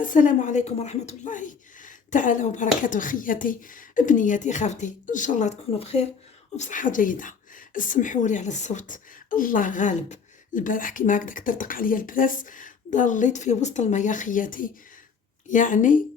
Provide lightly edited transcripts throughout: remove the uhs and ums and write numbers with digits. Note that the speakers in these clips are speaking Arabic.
السلام عليكم ورحمة الله تعالى وبركاته. خياتي، بنياتي، خاوتي، إن شاء الله تكونوا بخير وبصحة جيدة. اسمحوا لي على الصوت، الله غالب. البارح كيما هكداك طرطق عليا البراس، ضليت في وسط المياه خياتي، يعني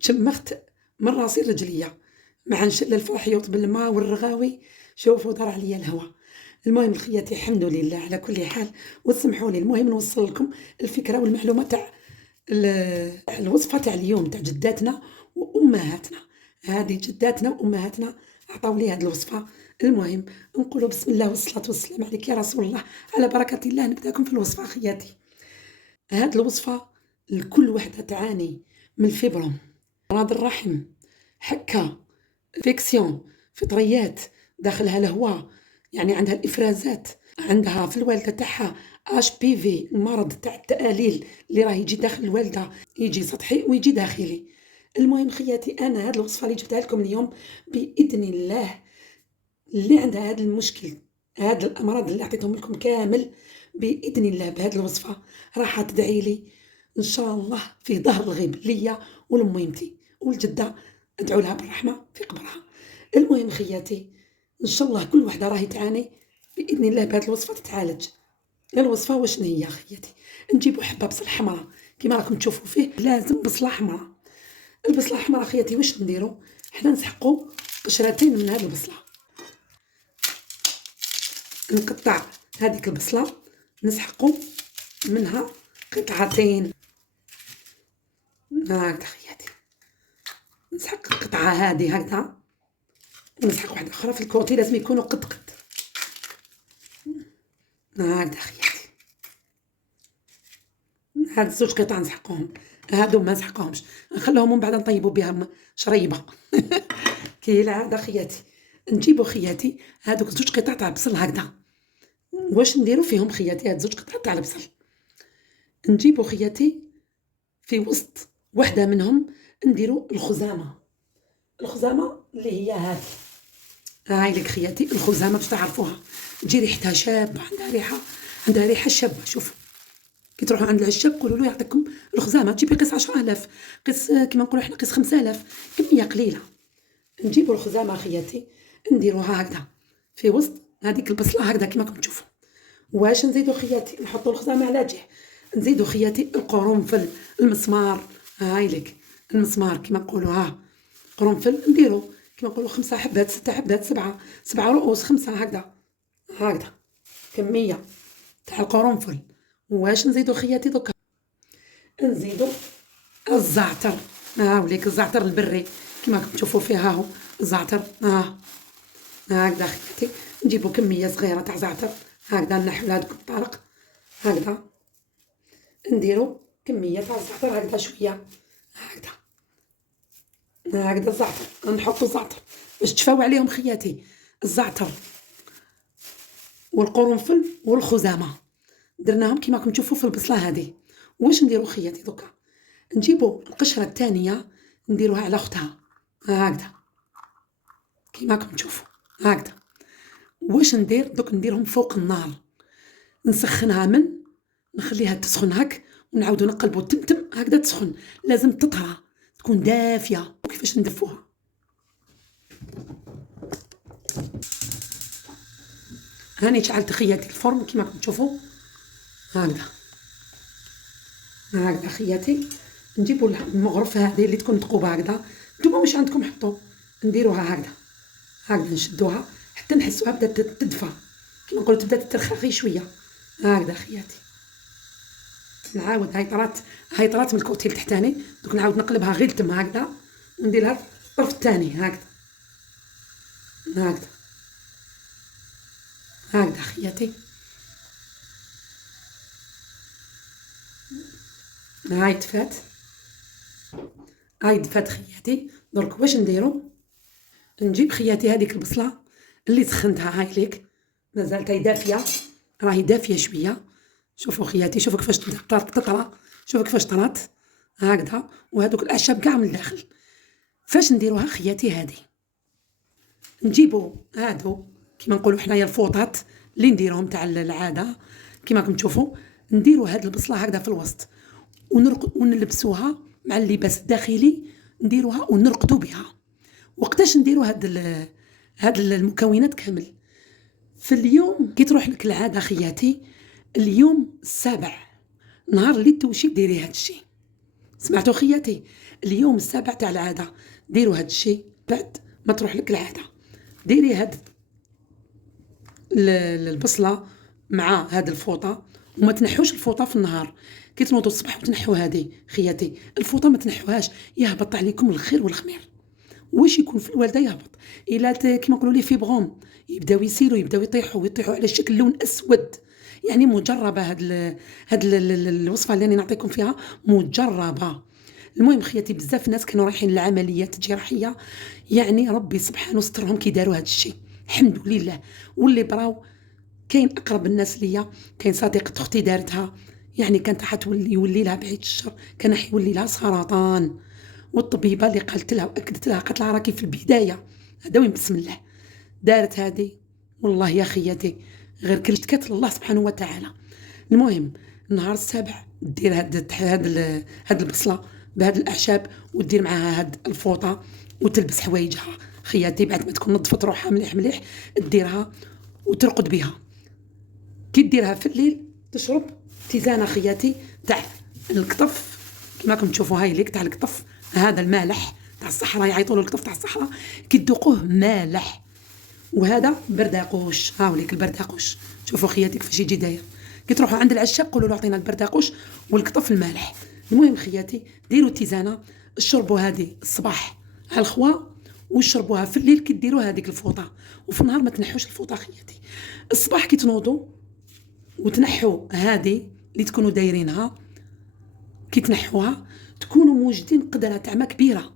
تشمخت من راسي لرجليا، مع نشل الفرحيوط بالماء والرغاوي. شوفوا دار عليا الهوا. المهم خياتي، الحمد لله على كل حال. وتسمحوا لي، المهم نوصل لكم الفكرة والمعلومة تاع الوصفة تاع اليوم تاع جداتنا وأمهاتنا. هذه جداتنا وأمهاتنا عطاو لي هذه الوصفة. المهم نقولوا بسم الله والصلاة والسلام عليك يا رسول الله. على بركة الله نبداكم في الوصفة خياتي. هذه الوصفة لكل وحدة تعاني من الفيبروم، أمراض الرحم، حكة، انفكسيون، فطريات داخلها الهواء، يعني عندها الإفرازات، عندها في الوالدة تاعها اش بي في، المرض تاع التآليل اللي راه يجي داخل الوالدة، يجي سطحي ويجي داخلي. المهم خياتي، انا هاد الوصفة اللي جبتها لكم اليوم بإذن الله، اللي عندها هذا المشكل، هاد الأمراض اللي عطيتهم لكم كامل، بإذن الله بهذه الوصفة راح تدعي لي إن شاء الله في ظهر الغيب ليا ولميمتي والجدة، أدعو لها بالرحمة في قبرها. المهم خياتي، إن شاء الله كل وحدة راهي تعاني بإذن الله بهذه الوصفة تتعالج. الوصفة وشنو هي خياتي؟ نجيبو حبة بصل حمراء كيما راكم تشوفوا فيه، لازم بصلة حمراء. البصلة الحمراء خياتي واش نديرو؟ حنا نسحقو قشرتين من هذه البصلة، نقطع هذيك البصلة نسحقو منها قطعتين هكذا خياتي. نسحق القطعة هذه هكذا، ونسحق واحدة أخرى في الكوتي، لازم يكونوا قد قد هكذا خياتي. هاد الزوج قطع نسحقوهم، هادو ما نسحقوهمش، نخلوهم من بعد نطيبوا بهم شريبة. كي العادة خياتي. نجيبو خياتي هادوك زوج قطع تاع البصل هكذا، واش نديرو فيهم خياتي؟ هاد زوج قطع تاع البصل نجيبو خياتي في وسط وحدة منهم نديرو الخزامة. الخزامة اللي هي هذه، هاي لك خياتي الخزامة باش تعرفوها، تجي ريحتها شابة، عندها ريحة شابة. شوفوا كي تروحوا عند العشاب قولوا له يعطيكم الخزامة، تجيبي قيس 10,000، قيس كيما نقولوا حنا قيس 5,000، كمية قليلة. نجيبوا الخزامة خياتي نديروها هكذا في وسط هذيك البصلة هكذا كيما راكم تشوفوا. واش نزيدو خياتي؟ نحطوا الخزامة على جهة، نزيدو خياتي القرنفل، المسمار، هاي لك المسمار كيما نقولوا، ها قرنفل نديرو كيما نقولوا 5 حبات 6 حبات 7 رؤوس 5 هكذا كمية تاع القرنفل. واش نزيدو خياتي دوكا؟ نزيدو الزعتر، وليك الزعتر البري كيما راكم تشوفوا فيه، هاهو الزعتر هكذا خياتي. نجيبو كمية صغيرة تاع زعتر هكذا، نحو هادوك الطرق هكذا، نديرو كمية تاع الزعتر هكذا شوية هكذا الزعتر، نحطو الزعتر باش تشفاو عليهم خياتي، الزعتر والقرنفل والخزامة درناهم كيما راكم تشوفوا في البصلة هذه. واش نديرو خياتي دوكا؟ نجيبو القشرة الثانية نديروها على اختها هكذا كيما راكم تشوفوا هكذا. واش ندير دوك؟ نديرهم فوق النار، نسخنها نخليها تسخن هك، ونعاودو نقلبو تمتم هكذا تسخن، لازم تطهى تكون دافية. وكيفاش ندفوها؟ هاني شعلت خياتي الفرن كيما راكم تشوفوا هكذا خياتي. نجيبو المغرف هذه اللي تكون ثقوبة هكذا، نتوما واش عندكم حطوا، نديروها هكذا نشدوها حتى نحسوها بدات تدفى، كيما نقولوا تبدا ترخي شويه هكذا خياتي. نعاود هاي طرات من الكوتيل التحتاني، دوك نعاود نقلبها غير تم هكذا، ونديرها الطرف الثاني هكذا خياتي. هاي دفات خياتي. درك واش نديرو؟ نجيب خياتي هذيك البصلة اللي سخنتها، هاي ليك مازالت هاي دافية، راهي دافية شوية. شوفوا خياتي، شوفوا كيفاش تطرى، شوفوا كيفاش طرات هكذا، وهذوك الأعشاب كاع من الداخل. فاش نديروها خياتي؟ هذه نجيبو هادو كيما نقولوا حنايا الفوطات اللي نديروهم تاع العادة كيما راكم تشوفوا، نديرو هاد البصلة هكذا في الوسط، ونلبسوها مع اللباس الداخلي، نديروها ونرقدوا بها. وقتاش نديروا هاد المكونات كامل في اليوم؟ كي تروح لك العاده خياتي، اليوم السابع، نهار اللي توشي ديري هاد الشيء. سمعتوا خياتي؟ اليوم السابع تاع العاده ديروا هاد الشيء. بعد ما تروح لك العاده ديري هاد البصله مع هاد الفوطه، وما تنحوش الفوطه في النهار. كي تنوضوا الصباح وتنحوا هذه خياتي، الفوطه ما تنحوهاش، يهبط عليكم الخير والخمير. واش يكون في الوالده يهبط، الا كيما نقولوا لي فيبغوم يبداو يسيروا، يبداو يطيحوا على شكل لون اسود. يعني مجربه هاد الوصفه اللي انا نعطيكم فيها مجربه. المهم خياتي، بزاف ناس كانوا رايحين لعمليات جراحيه، يعني ربي سبحانه سترهم كي داروا هاد الشيء، الحمد لله. واللي براو كاين اقرب الناس ليا، كاين صديقه اختي دارتها، يعني كانت حتولي يولي لها بعيد الشر، كان حيولي لها سرطان. والطبيبه اللي قالت لها واكدت لها، قالت لها راكي في البدايه، هذا وين بسم الله دارت هذه. والله يا خياتي غير كلت الله سبحانه وتعالى. المهم النهار السابع دير هاد البصله بهاد الاعشاب، ودير معاها هاد الفوطه، وتلبس حوايجها خياتي. بعد ما تكون نظفت روحها مليح مليح ديرها وترقد بها. كي ديرها في الليل تشرب تيزانه خياتي تاع القطف، كما راكم تشوفوا هاي ليك تاع القطف، هذا المالح تاع الصحراء، يعيطوا له القطف تاع الصحراء، كي تذوقوه مالح. وهذا برداقوش، هاوليك البرداقوش، شوفوا خياتي كيفاش يجي داير. كي تروحوا عند العشاق قولوا له عطينا البرداقوش والقطف المالح. المهم خياتي ديروا تيزانه، اشربوا هذه الصباح على الخوا، وشربوها في الليل كي ديروا هذيك الفوطه. وفي النهار ما تنحوش الفوطه خياتي. الصباح كي تنوضوا وتنحوا هذه اللي تكونوا دايرينها، كي تنحوها تكونوا موجدين قدره تاع ما كبيره.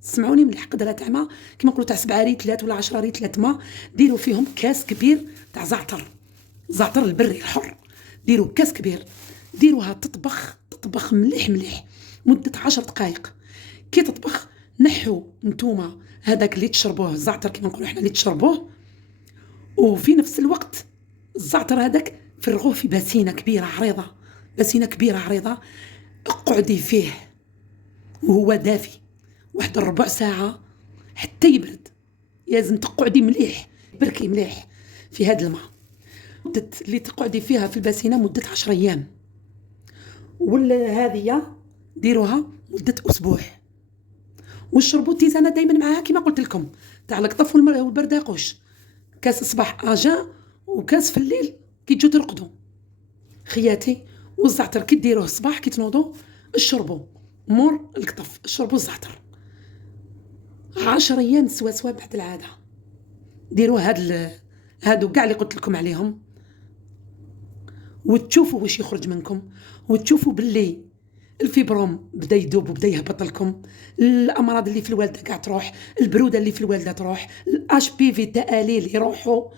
سمعوني مليح، قدره تاع ما كيما نقولوا تاع 7 ريتلات ولا 10 ريتلات ما، ديروا فيهم كاس كبير تاع زعتر البري الحر، ديروا كاس كبير، ديروها تطبخ مليح مليح مده 10 دقائق. كي تطبخ نحوا نتوما هذاك اللي تشربوه، الزعتر كيما نقولوا احنا اللي تشربوه، وفي نفس الوقت الزعتر هذاك فرغوه في باسينه كبيره عريضه، اقعدي فيه وهو دافي واحد ربع ساعه حتى يبرد. لازم تقعدي مليح، بركي مليح في هذا الماء. مدة اللي تقعدي فيها في الباسينه مده 10 ايام، ولا هذه ديروها مده اسبوع. واشربوا تيزانه دائما معاها كما قلت لكم تاع القطف والبرداقوش، كاس الصباح اجا وكاس في الليل كي تجوا ترقدوا خياتي. والزعتر كي ديروه الصباح كي تنوضوا اشربوا مور القطف، اشربوا الزعتر 10 ايام سوا بعد العاده. ديروا هادو كاع اللي قلت لكم عليهم، وتشوفوا واش يخرج منكم، وتشوفوا باللي الفيبروم بدا يذوب وبدا يهبط لكم، الامراض اللي في الوالده كاع تروح، البروده اللي في الوالده تروح، الاش بي في التاليل يروحوا.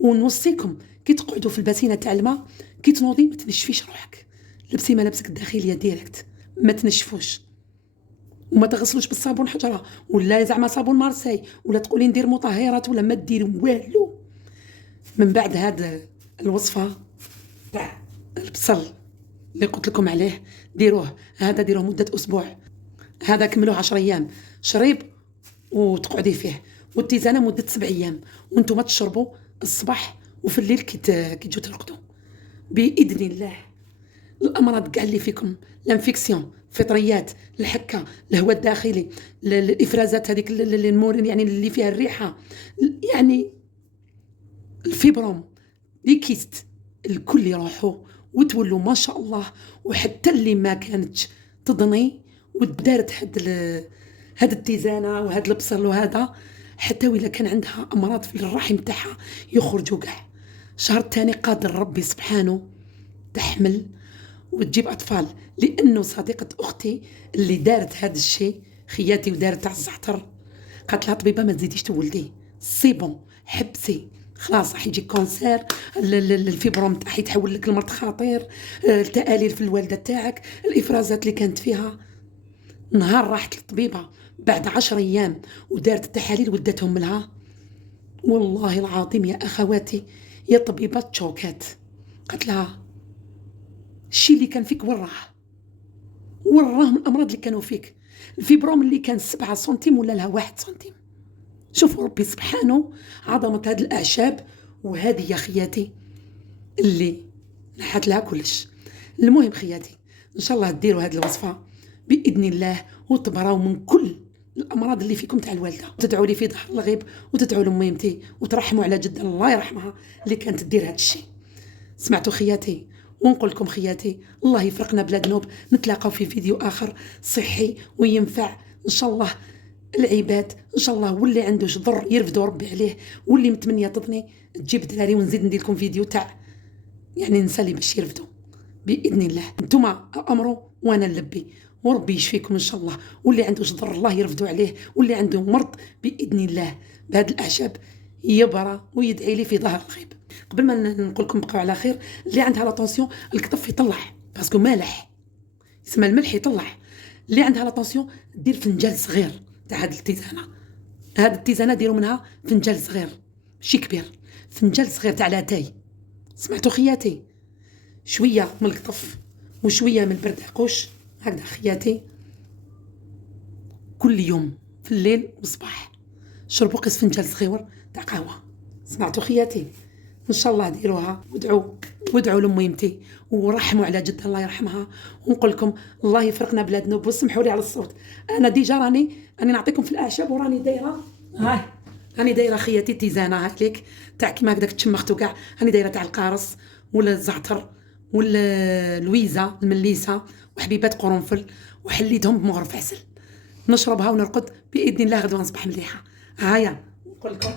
ونوصيكم كي تقعدوا في الباسينه تاع الماء كي تنوضي ما تنشفيش روحك، لبسي ملابسك الداخليه ديريكت، ما تنشفوش، وما تغسلوش بالصابون حجره ولا زعما صابون مارسي، ولا تقولي ندير مطهرات ولا ما دير والو. من بعد هذا الوصفه تاع البصل اللي قلت لكم عليه ديروه، هذا ديروه مده اسبوع، هذا كملوه 10 ايام شريب وتقعدي فيه. والتيزانه مده 7 ايام، وانتم تشربوا الصباح وفي الليل كي تجوا ترقدوا باذن الله. الامراض كاع اللي فيكم، الانفيكسيون، فطريات، الحكه، الهواء الداخلي، الافرازات هذيك يعني اللي فيها الريحه، يعني الفيبروم، ليكيست، الكل يروحوا وتولوا ما شاء الله. وحتى اللي ما كانتش تضني ودارت هاد التيزانه وهاد البصل وهذا، حتى وإلا كان عندها امراض في الرحم تاعها يخرجوا كاع. الشهر الثاني قادر ربي سبحانه تحمل وتجيب اطفال. لانه صديقه اختي اللي دارت هذا الشيء خياتي ودارت تاع الزعتر، قالت لها طبيبه ما تزيديش تولدي، سي بون حبسي خلاص راح يجي كونسير، الفيبروم تاعي يتحول لك المرض خطير، التآليل في الوالده تاعك، الافرازات اللي كانت فيها. نهار راحت الطبيبه بعد 10 ايام ودارت التحاليل ودتهم لها، والله العظيم يا اخواتي يا طبيبه تشوكات، قالت لها الشي اللي كان فيك وين راح؟ وراهم الامراض اللي كانوا فيك. الفيبروم اللي كان 7 سنتيم ولا لها 1 سنتيم. شوفوا ربي سبحانه عظمة هاد الأعشاب، وهذه يا خياتي اللي نحت لها كلش. المهم خياتي إن شاء الله ديروا هاد الوصفة بإذن الله وتبراو من كل الأمراض اللي فيكم تاع الوالدة. تدعوا لي في ظهر الغيب، وتدعوا لميمتي، وترحموا على جدة الله يرحمها اللي كانت تدير هاد الشيء. سمعتوا خياتي؟ ونقول لكم خياتي الله يفرقنا بلا ذنوب. نتلاقاو في فيديو آخر صحي وينفع إن شاء الله العباد ان شاء الله. واللي عنده ضر يرفدوا ربي عليه، واللي متمنيه تضني تجيب دراري ونزيد ندير لكم فيديو تاع يعني نسالي باش يرفدوا باذن الله. نتوما امروا وانا نلبي، وربي يشفيكم ان شاء الله. واللي عنده ضر الله يرفدوا عليه، واللي عنده مرض باذن الله بهذه الاعشاب يبرى ويدعي لي في ظهر الغيب. قبل ما نقول لكم بقاو على خير، اللي عندها لا طونسيون القطف يطلع باسكو مالح، يسمى الملح يطلع. اللي عندها لا طونسيون دير فنجان صغير تاع هاد التيزانه. هاد التيزانه ديروا منها فنجان صغير ماشي كبير، فنجان صغير تاع لاتاي. سمعتوا خياتي؟ شويه من القطف وشويه من البردقوش هكذا خياتي، كل يوم في الليل والصباح شربوا قيس فنجان صغير تاع قهوه. سمعتوا خياتي؟ ان شاء الله ديروها وادعوا لميمتي ورحموا على جدة الله يرحمها. ونقول لكم الله يفرقنا بلا ذنوب. وسمحوا لي على الصوت، انا ديجا راني نعطيكم في الاعشاب وراني دايره هاي، راني دايره خياتي تيزانه هاكليك تاع كيما هكذاك تشمختو كاع. راني دايره تاع القارص ولا الزعتر ولا الويزه المليسه وحبيبات قرنفل، وحليتهم بمغرف عسل نشربها ونرقد باذن الله. غدوه نصبح مليحه. هيا نقول لكم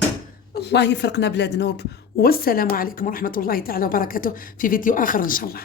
الله يفرقنا بلا ذنوب، والسلام عليكم ورحمة الله تعالى وبركاته في فيديو آخر إن شاء الله.